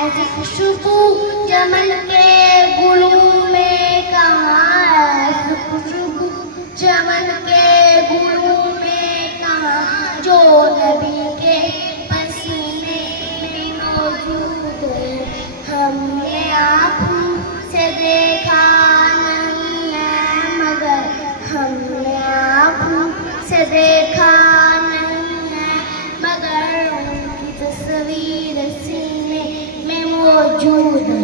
ایسی خوشبو چمن کے گلوں میں کہاں، ایسی خوشبو چمن کے گلوں میں کہاں، جو نبی کے پسینے میں موجود ہے. ہم نے آنکھوں سے دیکھا نہیں ہے مگر، ہم نے آنکھوں سے دیکھا نہیں ہے مگر ان کی تصویر سینے میں موجود ہے.